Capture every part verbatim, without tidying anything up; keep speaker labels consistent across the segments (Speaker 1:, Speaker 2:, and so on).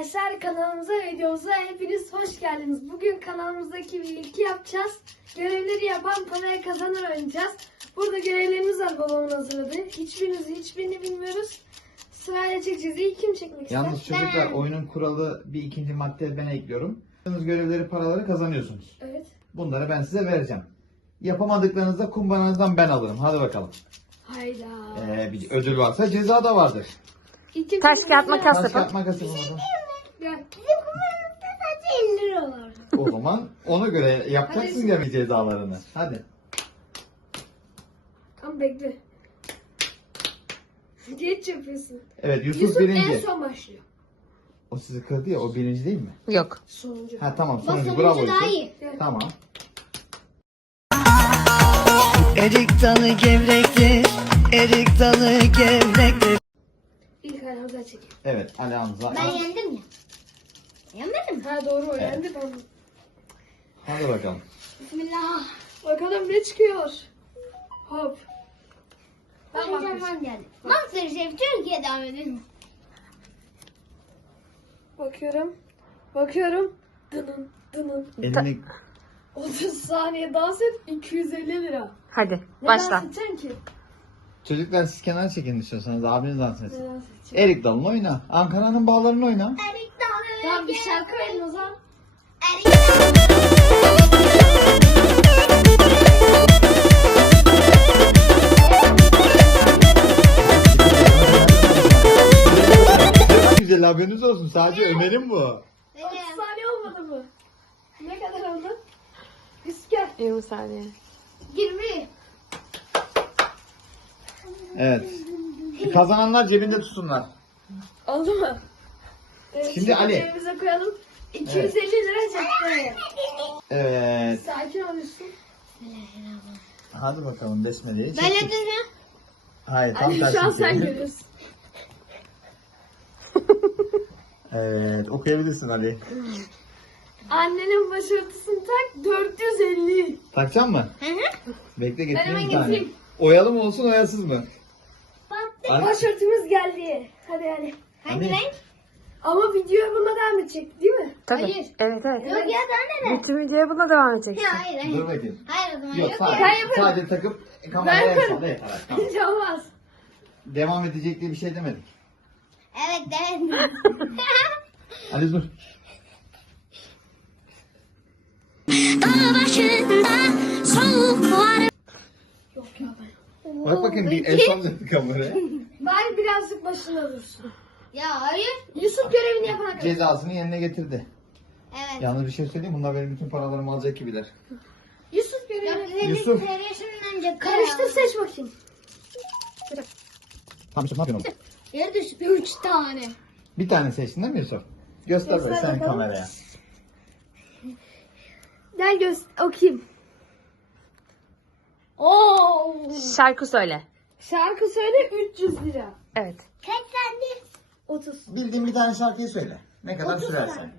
Speaker 1: arkadaşlar, kanalımıza, videomuza hepiniz hoş geldiniz. Bugün kanalımızdaki bir ilki yapacağız. Görevleri yapan parayı kazanır oynayacağız. Burada görevlerimiz var, babamın hazırladığı. Hiçbirinizi, hiçbirini bilmiyoruz. Sırayla çekeceğiz. İlk kim çekmek ister?
Speaker 2: Yalnız çocuklar, oyunun kuralı bir ikinci madde ben ekliyorum. Yaptığınız görevleri, paraları kazanıyorsunuz.
Speaker 1: Evet.
Speaker 2: Bunları ben size vereceğim. Yapamadıklarınızda kumbaranızdan ben alırım. Hadi bakalım.
Speaker 1: Hayda.
Speaker 2: Ee, bir ödül varsa ceza da vardır.
Speaker 1: İlk kim
Speaker 3: Taş,
Speaker 1: çekmek
Speaker 3: kağıt,
Speaker 1: ister?
Speaker 3: makas.
Speaker 2: Taş
Speaker 3: yapalım.
Speaker 2: kağıt makas yapalım.
Speaker 1: Gel. Bizim kumlarımızda sadece elli lira var.
Speaker 2: O zaman ona göre yapacaksın
Speaker 1: Hadi.
Speaker 2: gemi cezalarını. Hadi.
Speaker 1: Tamam, bekle. Geç yapıyorsun.
Speaker 2: Evet, Yusuf,
Speaker 1: Yusuf
Speaker 2: birinci.
Speaker 1: en son başlıyor.
Speaker 2: O sizi kırdı ya, o birinci değil mi?
Speaker 3: Yok.
Speaker 1: Sonuncu.
Speaker 2: Ha tamam, sonucu.
Speaker 1: sonuncu
Speaker 2: Bravo
Speaker 1: daha
Speaker 2: Yusuf.
Speaker 1: iyi.
Speaker 2: Tamam.
Speaker 4: Erik dalı gevrektir, erik dalı gevrektir.
Speaker 1: İlk ayağımıza çekelim.
Speaker 2: Evet, Ali Hamza.
Speaker 1: Ben yendim ya. Yenmedim mi? Ha doğru, o yendi. Tamam.
Speaker 2: Hadi bakalım.
Speaker 1: Bismillah. Bakalım ne çıkıyor. Hop. Ben
Speaker 5: Heyecandan geldi. Masterchef Türkiye devam edelim.
Speaker 1: bakıyorum. Bakıyorum. Dının dının.
Speaker 2: Elini
Speaker 1: otuz saniye dans et, iki yüz elli lira.
Speaker 3: Hadi
Speaker 1: Ne
Speaker 3: başla.
Speaker 1: dans edeceksin ki?
Speaker 2: Çocuklar, siz kenara çekin istiyorsanız, abiniz dans
Speaker 1: Ne
Speaker 2: etsin.
Speaker 1: dans edeceksin?
Speaker 2: Erik Dalı'nı oyna. Ankara'nın bağlarını oyna.
Speaker 5: Erik dalı.
Speaker 1: Tamam, bir şarkı verin o zaman.
Speaker 5: Erik dalı.
Speaker 2: Güzel, haberiniz olsun. Sadece Ömer'in bu.
Speaker 1: otuz saniye olmadı mı? Ne kadar oldu? Üsker.
Speaker 3: yirmi saniye.
Speaker 1: yirmi.
Speaker 2: Evet. Kazananlar cebinde tutsunlar.
Speaker 1: Oldu mu? Evet,
Speaker 2: Şimdi Ali.
Speaker 1: cebimize koyalım. iki yüz elli lira cepte.
Speaker 2: Evet.
Speaker 1: Sakin ol Yusuf.
Speaker 2: Hadi bakalım, besmeleyi
Speaker 5: Ben
Speaker 2: çektik.
Speaker 5: yapayım ya.
Speaker 2: Hayır, tam
Speaker 1: Ali,
Speaker 2: tersi.
Speaker 1: şu an sen
Speaker 2: çekin.
Speaker 1: görüyorsun.
Speaker 2: Evet, okuyabilirsin Ali.
Speaker 1: Annenin başörtüsünü tak, dört yüz elli.
Speaker 2: Takacak mı?
Speaker 5: Hı hı.
Speaker 2: Bekle,
Speaker 1: Ben
Speaker 2: getireyim
Speaker 1: hemen
Speaker 2: bir tane.
Speaker 1: getireyim.
Speaker 2: Oyalı mı olsun, oyasız mı? Ali-
Speaker 1: Başörtümüz geldi. Hadi Ali.
Speaker 5: Hangi
Speaker 2: Ali.
Speaker 5: renk?
Speaker 1: Ama video bununla devam edecek değil mi?
Speaker 3: Tabii.
Speaker 5: Hayır.
Speaker 3: Evet evet.
Speaker 5: Yok ya daha neler?
Speaker 3: Bütün videoya buna devam edeceksin.
Speaker 5: Ya hayır hayır.
Speaker 2: Dur bakayım.
Speaker 5: Hayır o zaman
Speaker 2: Yok,
Speaker 5: yok,
Speaker 2: sadece,
Speaker 5: ya.
Speaker 1: Ben yaparım.
Speaker 2: sadece takıp kameraya
Speaker 1: Ben
Speaker 2: el
Speaker 1: yaparım.
Speaker 2: salla yeter. Evet, tamam.
Speaker 1: Hiç olmaz.
Speaker 2: Devam edecek diye bir şey demedik.
Speaker 5: Evet evet.
Speaker 2: Ali dur.
Speaker 5: Dağ başında soğuklar.
Speaker 1: Yok ya ben.
Speaker 2: Bak bakayım, bir el salladı kameraya.
Speaker 1: Bari birazcık başında dursun.
Speaker 5: Ya hayır.
Speaker 1: Yusuf görevini yapana kadar.
Speaker 2: Cezasını yerine getirdi.
Speaker 5: Evet.
Speaker 2: Yalnız bir şey söyleyeyim, bunlar benim bütün paralarımı alacak gibiler.
Speaker 1: Yusuf
Speaker 5: Yok
Speaker 1: görevini.
Speaker 2: Yusuf.
Speaker 5: Yusuf. yaşından önce
Speaker 1: Karıştır, seç bakayım.
Speaker 2: Tamam Yusuf, ne yapıyorsun oğlum?
Speaker 5: Yere düştü üç tane.
Speaker 2: Bir tane seçtin değil mi Yusuf? Göster
Speaker 1: Göster
Speaker 2: böyle sen
Speaker 1: bakalım.
Speaker 2: kameraya.
Speaker 1: Gel göster, okuyayım. Oo.
Speaker 3: Şarkı söyle.
Speaker 1: Şarkı söyle, üç yüz lira.
Speaker 3: Evet.
Speaker 5: Kaç tane?
Speaker 1: otuz.
Speaker 2: Bildiğin bir tane şarkıyı söyle. Ne kadar
Speaker 1: Otuz
Speaker 2: sürerse.
Speaker 1: tane.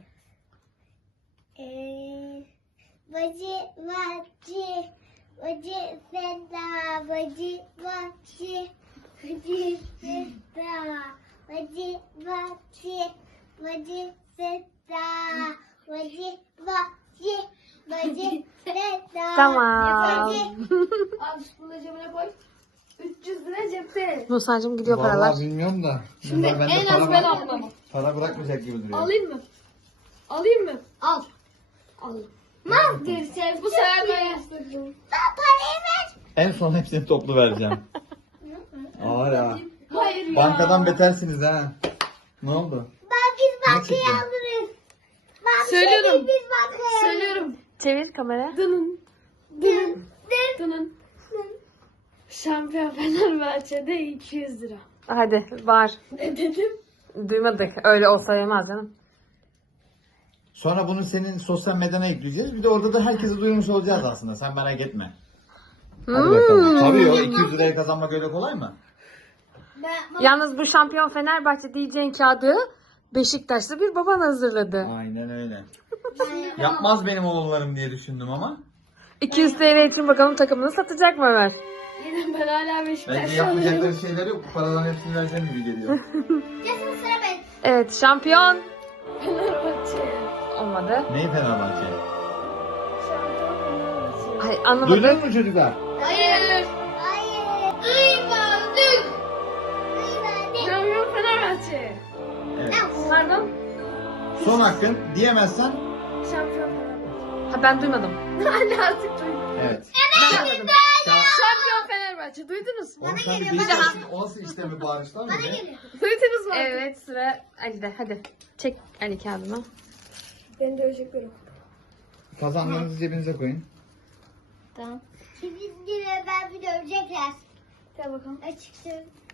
Speaker 5: Eee, bacı bacı, bacı feda, bacı bacı, bacı feda, bacı bacı, bacı feda, bacı bacı, bacı feda.
Speaker 3: Tamam.
Speaker 5: Bacı.
Speaker 1: Al şunu da cebine koy. üç yüz lira cepte.
Speaker 3: Musa'cığım gidiyor
Speaker 2: Vallahi
Speaker 3: paralar.
Speaker 2: bilmiyorum da.
Speaker 1: Şimdi
Speaker 2: bunlar bende
Speaker 1: en
Speaker 2: para
Speaker 1: az ben
Speaker 2: bırak-
Speaker 1: aldım ama.
Speaker 2: Para bırakmayacak gibi duruyor.
Speaker 1: Alayım mı? Alayım mı?
Speaker 5: Al.
Speaker 1: Alayım.
Speaker 5: Masterchef.
Speaker 1: Bu sefer ben yastıklayayım.
Speaker 5: Parayı ver.
Speaker 2: En son hepsini toplu vereceğim. Ağır ha.
Speaker 1: Hayır ya.
Speaker 2: Bankadan betersiniz ha. Ne oldu?
Speaker 5: Ben biz
Speaker 2: Ne
Speaker 5: bankaya
Speaker 2: çıktı?
Speaker 5: alırız. Ben
Speaker 1: Söylüyorum.
Speaker 5: Biz bankaya alırız.
Speaker 1: Söylüyorum.
Speaker 3: Çevir kamera.
Speaker 1: Dının. Dının. Dının. Şampiyon Fenerbahçe'de iki yüz lira.
Speaker 3: Hadi var.
Speaker 1: Ne dedim?
Speaker 3: Duymadık. Öyle olsa sayılmaz canım.
Speaker 2: Sonra bunu senin sosyal medyana ekleyeceğiz. Bir de orada da herkese duyurmuş olacağız aslında. Sen merak etme. Hadi
Speaker 3: Hmm.
Speaker 2: bakalım. Tabii o iki yüz liraya kazanmak öyle kolay mı?
Speaker 5: Ben,
Speaker 3: Yalnız bu şampiyon Fenerbahçe diyeceğin kağıdı Beşiktaşlı bir baban hazırladı.
Speaker 2: Aynen öyle.
Speaker 5: ben,
Speaker 2: Yapmaz benim oğullarım diye düşündüm ama.
Speaker 3: iki yüz T L için bakalım takımını satacak mı Ömer?
Speaker 1: Yine ben hala
Speaker 2: Belki
Speaker 1: Beşiktaş'ta
Speaker 2: yapmayacakları şeyler yok. Bu paraların hepsini versen gibi geliyor.
Speaker 5: Kesin sıra ben.
Speaker 3: Evet şampiyon
Speaker 1: Fenerbahçe.
Speaker 3: Olmadı.
Speaker 2: Neyi Fenerbahçe?
Speaker 1: Şampiyon Fenerbahçe.
Speaker 3: Ay anlamadım.
Speaker 2: Duydun mu çocuklar?
Speaker 1: Hayır.
Speaker 5: Hayır. Duymadık. Duymadık.
Speaker 1: Şampiyon Fenerbahçe.
Speaker 2: Evet.
Speaker 3: Pardon.
Speaker 2: Son hakkın. Diyemezsen.
Speaker 1: Şampiyon Fenerbahçe.
Speaker 3: Ha ben duymadım.
Speaker 1: Anne artık duydum.
Speaker 2: Evet.
Speaker 3: Ben duymadım.
Speaker 1: Şampiyon Fenerbahçe. Duydunuz mu?
Speaker 2: Oğlum sen bir
Speaker 5: geliyor, bana
Speaker 2: Beşiktaş'ın o nasıl işlemi bağırışlar mı?
Speaker 5: Bana
Speaker 2: be?
Speaker 5: geliyor.
Speaker 1: Duydunuz mu? artık?
Speaker 3: Evet sıra Ali'de. Hadi. Çek Ali kağıdını.
Speaker 1: Beni dövecekler.
Speaker 2: Kazandığınızı cebinize koyun.
Speaker 5: Tamam. Şimdi yine ben bir dövecekler.
Speaker 1: Gel bakalım.
Speaker 5: Açıkçası.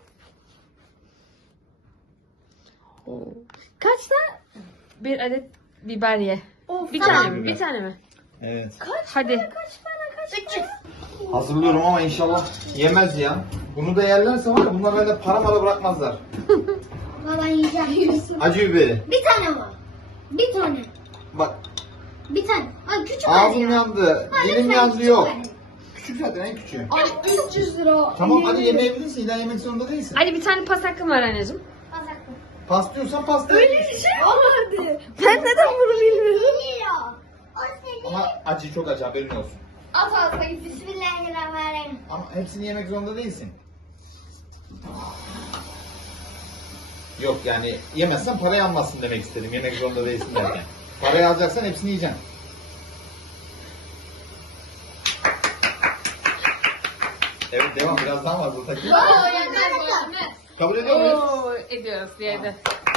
Speaker 1: Kaçta?
Speaker 3: Bir adet biber ye.
Speaker 1: Of.
Speaker 3: Bir
Speaker 2: Tamam.
Speaker 3: tane mi? Bir tane mi?
Speaker 2: Evet.
Speaker 3: Hadi.
Speaker 1: Kaç para kaç para?
Speaker 2: Hazırlıyorum ama inşallah yemez ya. Bunu da yerlerse var ya bunlar bende para mara bırakmazlar.
Speaker 5: Baba yiyeceğim.
Speaker 2: Acı biberi.
Speaker 5: Bir tane var. Bir tane.
Speaker 2: Bak
Speaker 5: Bir tane. Ay küçük
Speaker 2: ağzım
Speaker 5: ya.
Speaker 2: yandı,
Speaker 5: Ha,
Speaker 2: dilim
Speaker 5: lütfen
Speaker 2: yandı
Speaker 5: küçük
Speaker 2: yok.
Speaker 5: verin.
Speaker 2: Küçük zaten en küçüğü.
Speaker 1: Ay üç yüz lira.
Speaker 2: Tamam hadi
Speaker 1: Yemin ederim.
Speaker 2: yemeyebilirsin. İlla yemek zorunda değilsin.
Speaker 3: Ali bir tane pas hakkın var anneciğim.
Speaker 5: Azaklı.
Speaker 2: Paslıyorsan pasta.
Speaker 1: Öyle bir şey olmadı. Ben neden bunu bilmiyorum?
Speaker 5: Geliyor. O senin.
Speaker 2: Ama acı çok acı haberin olsun.
Speaker 5: At ağzına git. Bismillahirrahmanirrahim.
Speaker 2: Ama hepsini yemek zorunda değilsin. Yok yani yemezsen parayı almazsın demek istedim. Yemek zorunda değilsin derken. Parayı alacaksan hepsini yiyeceksin. Evet devam biraz daha fazla takayım.
Speaker 1: Oo yenmez o yenmez.
Speaker 2: Kabul ediyor muyuz?
Speaker 3: Oo, ediyoruz yedi.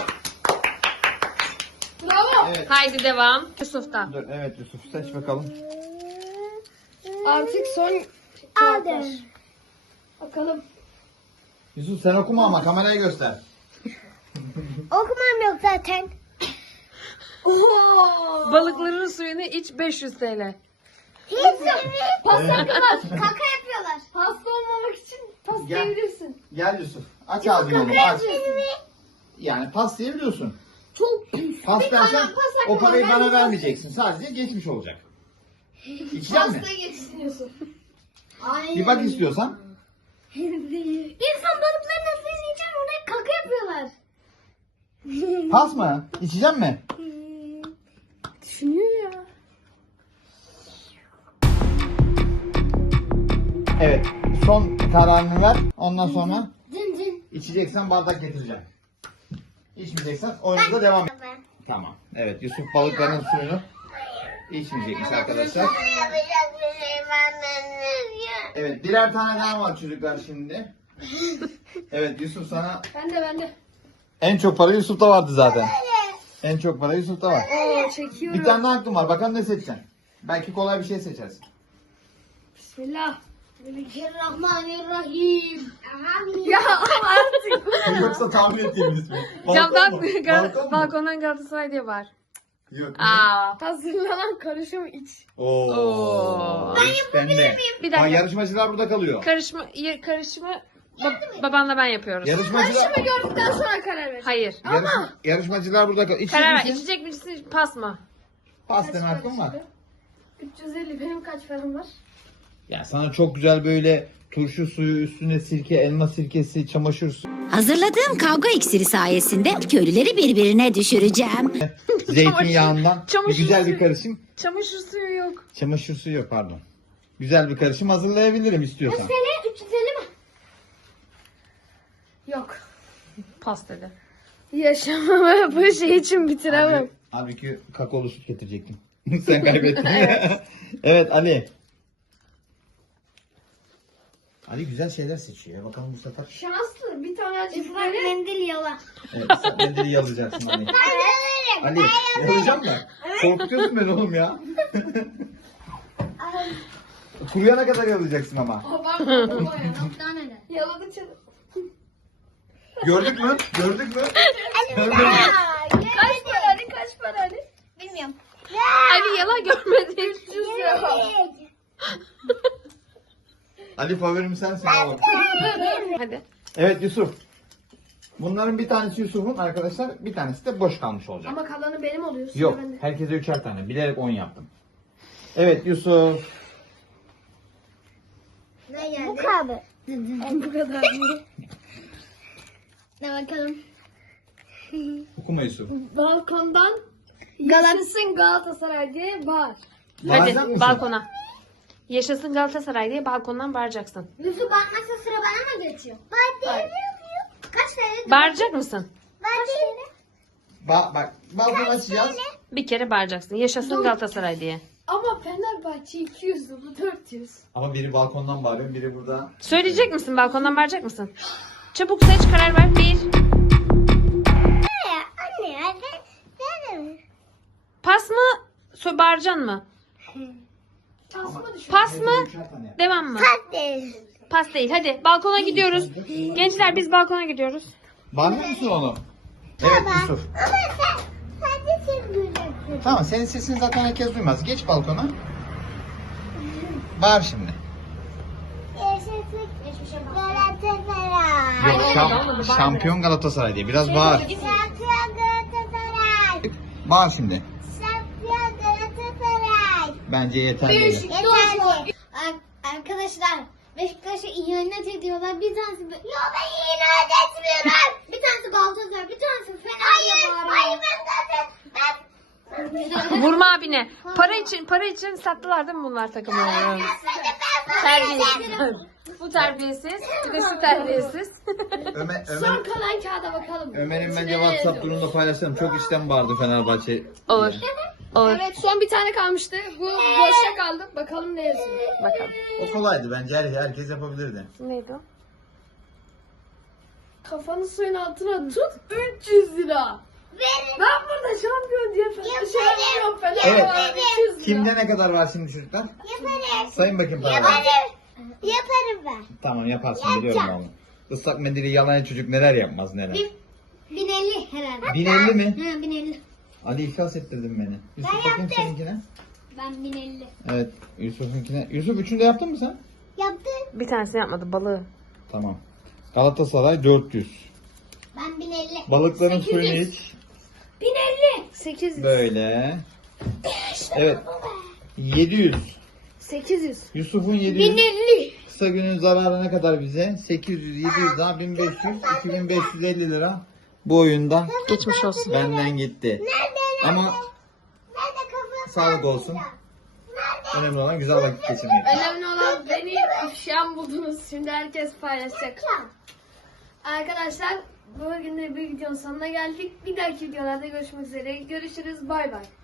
Speaker 1: Bravo.
Speaker 2: Evet.
Speaker 3: Haydi devam. Yusuf'tan.
Speaker 2: Dur, evet Yusuf seç bakalım.
Speaker 1: Artık son
Speaker 5: Adem.
Speaker 1: bakalım.
Speaker 2: Yusuf sen okuma ama kamerayı göster.
Speaker 5: Okumam yok zaten.
Speaker 1: Oo.
Speaker 3: Balıkların suyunu iç beş yüz T L.
Speaker 5: Hiç Pasta yapıyorlar. Kaka yapıyorlar.
Speaker 1: Hasta olmamak için pas
Speaker 2: Gel.
Speaker 1: diyebilirsin.
Speaker 2: Gel Yusuf. Aç ağzını oğlum aç. Yani pas diyebiliyorsun.
Speaker 1: Çok
Speaker 2: Pas
Speaker 1: Bir
Speaker 2: dersen
Speaker 1: tane pas hakkı
Speaker 2: o parayı
Speaker 1: var,
Speaker 2: bana
Speaker 1: ben de
Speaker 2: vermeyeceksin. Sadece geçmiş olacak. İçecek mi?
Speaker 1: pasta geçiniyorsun.
Speaker 2: Bir bak istiyorsan.
Speaker 5: İnsan balıkların nefesini yiyeceğim oraya kaka yapıyorlar.
Speaker 2: Pas mı? İçecek mi?
Speaker 1: Düşünüyor ya.
Speaker 2: Evet. Son kararını ver. Ondan sonra
Speaker 5: Dın dın.
Speaker 2: içeceksen bardak getireceğim. İçmeyeceksen oyunumuza devam et. Tamam. Evet Yusuf balıkların suyunu içmeyecekmiş arkadaşlar.
Speaker 5: Yapacak bir şey var mı?
Speaker 2: Evet birer tane daha var çocuklar şimdi. Evet Yusuf sana
Speaker 1: Ben de ben de.
Speaker 2: en çok para Yusuf'ta vardı zaten. En çok para Yusuf'ta var.
Speaker 1: Oo çekiyorum.
Speaker 2: Bir tane daha hakkın var. Bakalım ne seçeceksin. Belki kolay bir şey seçersin.
Speaker 1: Bismillah.
Speaker 5: Bismillahirrahmanirrahim. Amin.
Speaker 1: Ya ama artık.
Speaker 2: Yoksa tahmin ettiğim ismi.
Speaker 3: Camdan
Speaker 2: Balkon mu?
Speaker 3: Gal-
Speaker 2: Balkon mu?
Speaker 3: balkondan Galatasaray diye var.
Speaker 2: Yok.
Speaker 3: Aa.
Speaker 1: Hazırlanan karışım iç.
Speaker 2: Oo.
Speaker 3: Oo.
Speaker 2: Ben de.
Speaker 3: Bir
Speaker 2: Ha,
Speaker 3: dakika.
Speaker 2: yarışmacılar burada kalıyor.
Speaker 3: Karışma, yer- karışımı ba- babanla ben yapıyoruz.
Speaker 2: Yarışmacılar,
Speaker 1: Karışımı gördükten sonra karar ver.
Speaker 3: Hayır.
Speaker 2: yarış, yarışmacılar burada kalıyor. İçecek
Speaker 3: Karar ver.
Speaker 2: misin?
Speaker 3: İçecek misin? Pas mı?
Speaker 2: Pas deme hakkın var.
Speaker 1: üç yüz elli benim kaç param var?
Speaker 2: Ya sana çok güzel böyle turşu suyu üstüne sirke, elma sirkesi, çamaşır suyu,
Speaker 6: Hazırladığım kavga iksiri sayesinde köylüleri birbirine düşüreceğim.
Speaker 2: zeytinyağından bir
Speaker 3: çamaşır
Speaker 2: güzel bir
Speaker 3: suyu.
Speaker 2: karışım.
Speaker 3: Çamaşır suyu yok.
Speaker 2: Çamaşır suyu yok pardon. Güzel bir karışım hazırlayabilirim istiyorsan.
Speaker 5: Sene üç yüz elli mi?
Speaker 1: Yok.
Speaker 3: Pas dedi.
Speaker 1: Yaşamamı bu şey için bitiremem.
Speaker 2: Halbuki, halbuki kakaolu süt getirecektim. Sen kaybettin. Evet Ali. Ali güzel şeyler seçiyor ya. Bakalım bu sefer.
Speaker 1: Şanslı. Bir tane acı
Speaker 5: Islak mendil yala.
Speaker 2: Evet, sen mendili yalayacaksın Ali. Ali yalayacağım da. Korkutuyorsun beni oğlum ya. Kuruyana kadar yalayacaksın ama.
Speaker 1: Yaladıkça da-
Speaker 2: Gördük mü? Gördük mü? Gördük mü?
Speaker 1: Kaç para Ali? Kaç para Ali?
Speaker 5: Bilmiyorum.
Speaker 3: Ali yala görmedi.
Speaker 1: üç yüz lira.
Speaker 2: Ali favorim sensin oğlum.
Speaker 3: Hadi.
Speaker 2: Evet Yusuf. Bunların bir tanesi Yusuf'un arkadaşlar, bir tanesi de boş kalmış olacak.
Speaker 1: Ama kalanı benim oluyor. sıra
Speaker 2: Yok,
Speaker 1: bende.
Speaker 2: herkese üçer tane. Bilerek on yaptım. Evet Yusuf.
Speaker 5: Ne geldi? Bu kadar.
Speaker 1: Bu kadar.
Speaker 5: Ne bakalım.
Speaker 2: Okuma Yusuf.
Speaker 1: Balkondan yaşasın Galatasaray diye bağır.
Speaker 2: Bağıracak
Speaker 3: Hadi
Speaker 2: mısın?
Speaker 3: balkona. Yaşasın Galatasaray diye balkondan bağıracaksın.
Speaker 5: Yusuf bakmazsa sıra bana mı geçiyor? Ben diyemiyor muyum? Kaç tane?
Speaker 3: Bağıracak mısın?
Speaker 5: Ben diyemiyorum.
Speaker 2: Bak bak balkon açacağız.
Speaker 3: Bir kere bağıracaksın. Yaşasın Galatasaray diye.
Speaker 1: Ama Fenerbahçe iki yüz, bu dört yüz.
Speaker 2: Ama biri balkondan bağırıyor, biri burada.
Speaker 3: Söyleyecek misin? Balkondan bağıracak mısın? Çabuk seç, karar ver. Bir.
Speaker 5: Anne ya ben, ben
Speaker 3: Pas mı? Sö bağıracaksın mı?
Speaker 1: Şansıma düşüyor.
Speaker 3: Pas mı? Devam mı?
Speaker 5: değil.
Speaker 3: Pas değil. Hadi balkona gidiyoruz. Gençler biz balkona gidiyoruz.
Speaker 2: Bağırıyor musun onu? Evet Yusuf.
Speaker 5: Ama sen, sen de sen duyacaksın.
Speaker 2: Tamam, senin sesini zaten herkes duymaz. Geç balkona. Bağır şimdi.
Speaker 5: Yaşasın Galatasaray.
Speaker 2: Yok, şam- şampiyon Galatasaray diye. Biraz bağır.
Speaker 5: Şampiyon Galatasaray.
Speaker 2: Bağır şimdi.
Speaker 5: Şampiyon Galatasaray.
Speaker 2: Bence yeterli.
Speaker 5: Yeterli. Arkadaşlar Beşiktaş'a ihanet ediyorlar. Bir tanesi... Ya ben ihanet etmiyorum. Bir tanesi Galatasaray, bir tanesi Fener. Hayır, hayır ben zaten... Ben...
Speaker 3: Vurma abine. Para için para için sattılar değil mi bunlar takımları? Terbiyesiz. Bu terbiyesiz. Bir de şu terbiyesiz.
Speaker 2: Ömer,
Speaker 1: Son
Speaker 2: Ömer,
Speaker 1: kalan kağıda bakalım.
Speaker 2: Ömer'in bence WhatsApp durumunda paylaşalım. Çok işten bağırdı Fenerbahçe.
Speaker 3: Olur. Olur.
Speaker 1: Evet, son bir tane kalmıştı. Bu boşta kaldı. Bakalım ne yazıyor.
Speaker 3: Bakalım.
Speaker 2: O kolaydı bence. Her, herkes yapabilirdi.
Speaker 3: Neydi o?
Speaker 1: Kafanı suyun altına tut. üç yüz lira. Ben burada şampiyon diye Fener. Şampiyon Fener
Speaker 2: Evet.
Speaker 1: var. üç yüz lira.
Speaker 2: Kimde ne kadar var şimdi çocuklar?
Speaker 5: Yaparım.
Speaker 2: Sayın bakayım paraları.
Speaker 5: Yaparım. Yaparım ben.
Speaker 2: Tamam yaparsın, biliyorum onu. Islak mendili yalayan çocuk neler yapmaz neler.
Speaker 5: bin elli herhalde.
Speaker 2: bin elli mi?
Speaker 5: Hı, bin elli.
Speaker 2: Ali iflas ettirdin beni. Yusuf bakayım
Speaker 5: yaptım.
Speaker 2: seninkine.
Speaker 5: Ben bin elli.
Speaker 2: Evet Yusuf'unkine. Yusuf üçünü de yaptın mı sen?
Speaker 5: Yaptım.
Speaker 3: Bir tanesini yapmadı balığı.
Speaker 2: Tamam. Galatasaray dört yüz.
Speaker 5: Ben bin elli.
Speaker 2: Balıkların
Speaker 1: sekiz yüz.
Speaker 2: suyunu iç.
Speaker 5: bin elli.
Speaker 1: sekiz yüz.
Speaker 2: Böyle. Evet. yedi yüz.
Speaker 1: sekiz yüz.
Speaker 2: Yusuf'un yedi
Speaker 1: bin
Speaker 2: yüz.
Speaker 1: elli.
Speaker 2: Kısa günün zararı ne kadar bize? sekiz yüz, yedi yüz daha bin beş yüz, iki bin beş yüz elli lira. Bu oyunda
Speaker 3: Geçmiş olsun.
Speaker 2: benden gitti. Ama
Speaker 5: Nerede kafa?
Speaker 2: sağlık olsun. Önemli olan güzel vakit geçirmek.
Speaker 1: Önemli olan beni ifşam buldunuz. Şimdi herkes paylaşacak. Arkadaşlar bugün de bir videonun sonuna geldik. Bir dahaki videolarda görüşmek üzere. Görüşürüz. Bay bay.